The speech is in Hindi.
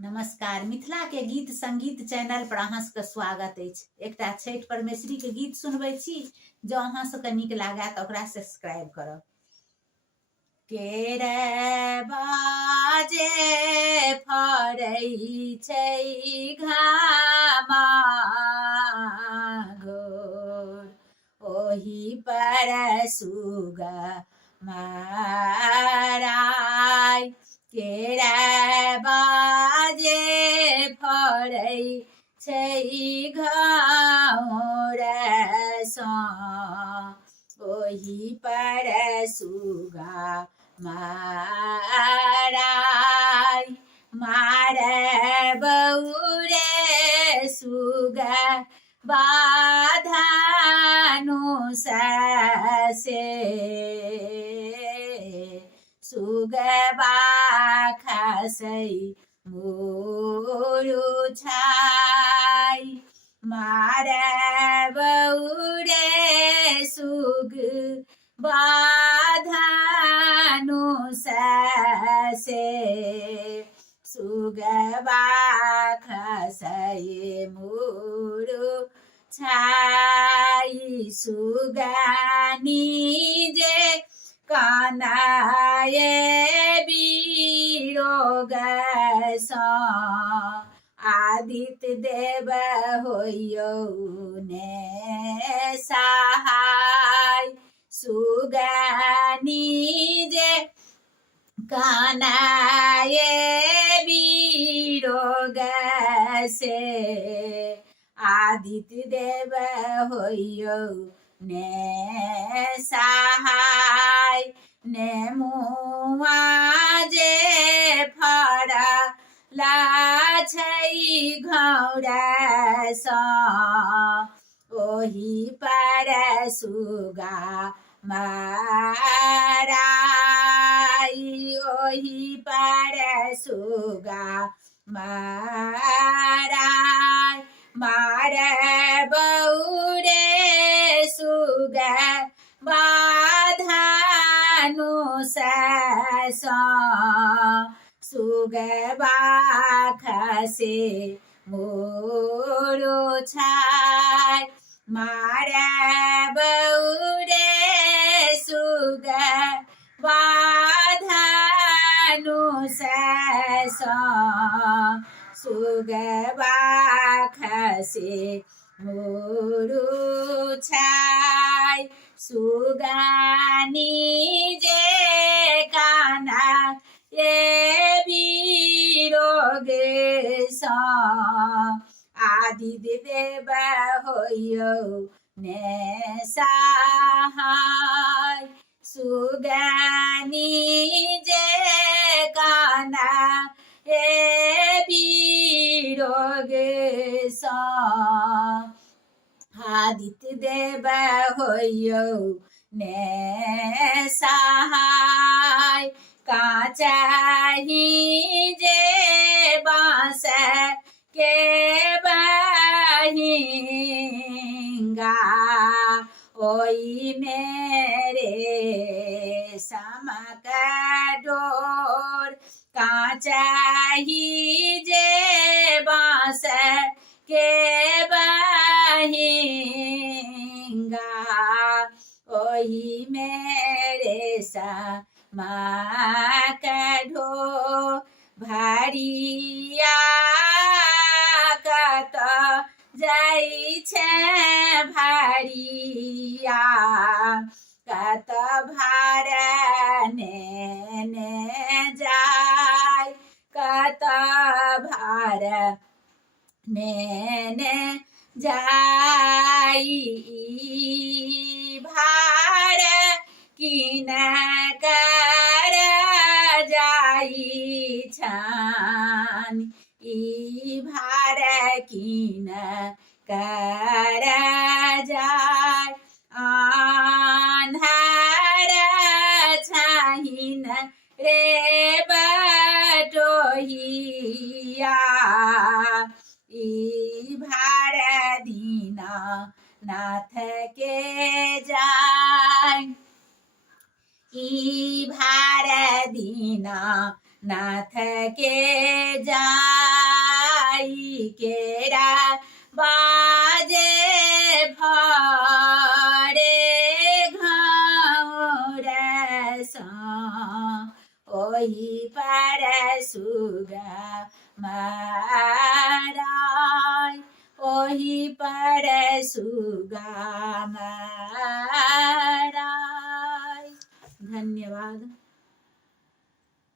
नमस्कार। मिथिला के गीत संगीत चैनल पर अहाँ सबके स्वागत अछि। एकटा छठि परमेश्वरी के गीत सुनबै छी। जो अहाँ सबके नीक लागत ओकरा सब्सक्राइब करब। केरे बाजे फरै छै घामा घोर, ओही पर सुगा माराय। केरे बाजे फरै छै घोर सँ, ओही पर सुगा माराय। मारे बौरे सुगा बाधानु से, सुगबा खसै मुरु छाय। मारे बौरे सुग बाधानु से, सुगबा खसै मुरु छाय। सुगनी जे कानाये बिरोग सँ, आदित्य देव होइयौ ने सहाय। सुगनी जे कानाये बिरोग से, आदित्य देव होइयौ ने सहाय। ने मुआ जे फड़ला छै घौर सँ, ओही पर सुगा माराय। ओही पर सुगा माराय। मारे बौरे सुगा बाधानु सँ, सुगबा खसे मुरु छाय। मारे बौरे सुगा बाधानु सँ, सुगबा खसे मुरु छाय। सुगनी जे काना ये बिरोग सँ, आदित्य देव होइयौ ने सहाय। सुगनी जे काना ये बिरोग सँ, आदित्य देव होइयौ ने सहाय। काचाही जे बाँस के बहिंगा, ओई मेरे समक डोर। काचाही जे बाँस के बहिंगा, ओही मेरे समक डोर। भरिया कत जाइ छै भरिया, कत भार नेने जाय। कत भार नेने जाय, भार किनकर जाई छान। ई भार किनकर जाय। आन्हर छहिन रे बटोहिया, ई भार दीनानाथ के जाय। ई भार दीनानाथ के जाय। केरा बाजे भरे घौरसा ओही पर सुगा माराय ओही पर सुगा माराय। धन्यवाद।